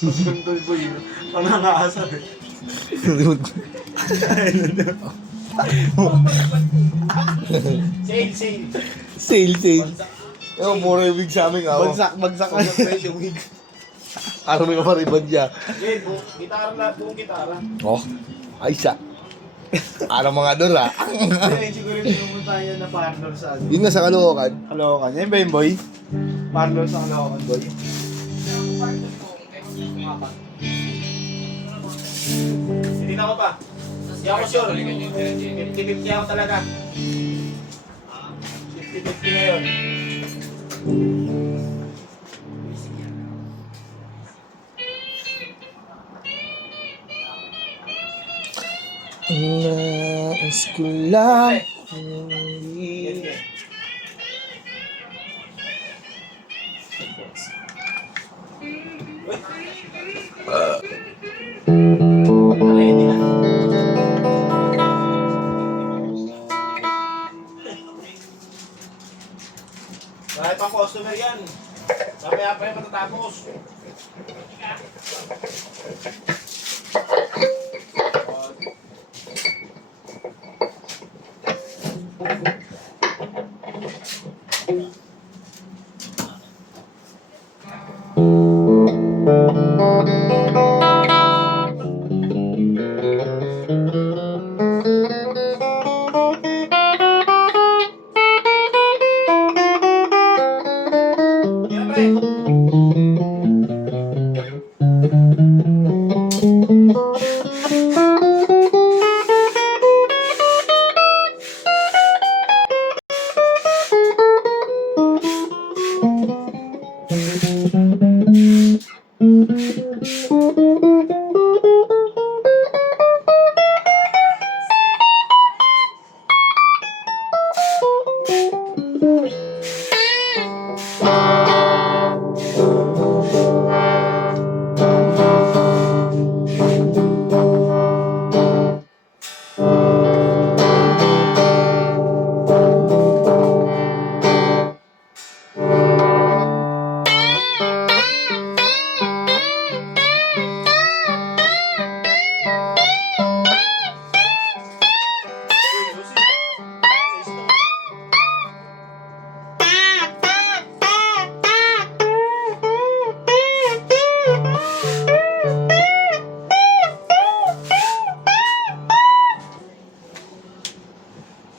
Gantol boy. Pangangaasar eh. Sale. Sale. Yung puro yung wig sa amin ako. Bagsak yung wig. Araw may kaparibad niya. Okay, gitara na, buong gitara. Oh, ay siya. Araw mga dora. Hindi, siguro yung pinupunta niya na parlor sa ano. Yun nga sa Caloocan. Caloocan. Yan ba yung boy? Parlor sa Caloocan boy. Hindi na ako pa. Hindi ako sure. 50-50 ako talaga. 50-50 ngayon. Nais ko lang. Sige. Ready na. Kahit pang customer yan. Mamaya pa yan matatapos. Yan pre.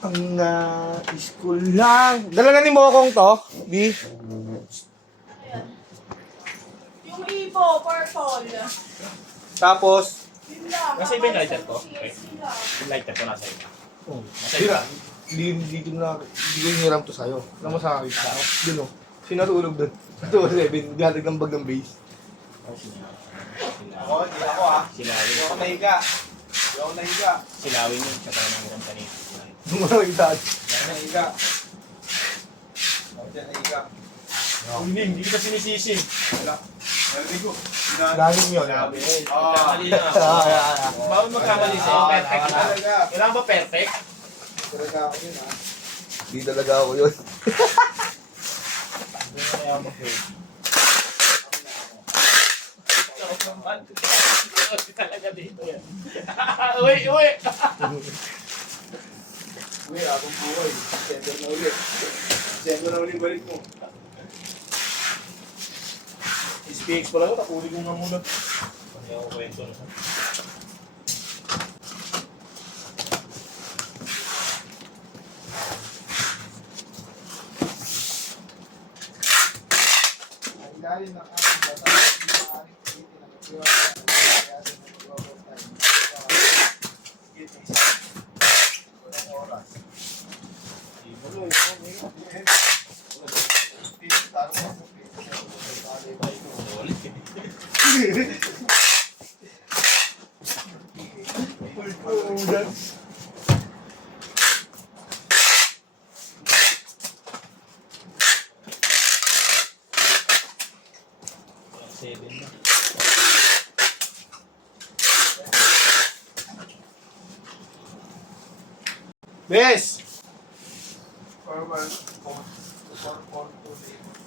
Ang nais ko lang. Dala na ni Mokong to, Di. Yung Evo, purple. Tapos, Yun lang. Nasa iba yung lighter ko? Okay. Yung lighter ko nasa ito. Dira. Hindi ko hiniram to sa'yo. Alam mo sa akin, tao. Dun o. Sinatulog dun. 207, gadag ng bag ng base. Ako, hindi ako ha. Silawin. Hindi ako nahiga. Hindi ako nahiga. Silawin yun. Katawa ng ilang kanina. Dumarang itaan. Hindi ako nahiga. Ako dyan nahiga. Hindi kita sinisisi. Wala. Narinig ko. Galing yun. Magkamali na ako. Bawal magkamali sa'yo. Perfect na. Talaga. Kailangan ba perfect? Talaga ako yun ha. Di talaga ako yun. Hindi na kaya mag-fail. Talaga dito yan. Uy! Uy, akong buhay. December na ulit. December na ulit balik mo. SPX pala ko. Tapuli ko nga muna. Hindi ako kwento na. Ang ilalim ng ating bata, hindi maaaring pilitin ang nagsiwa kaya sa mag-overtime. Walang oras. Seven na. Bes! Forward, 4-4-2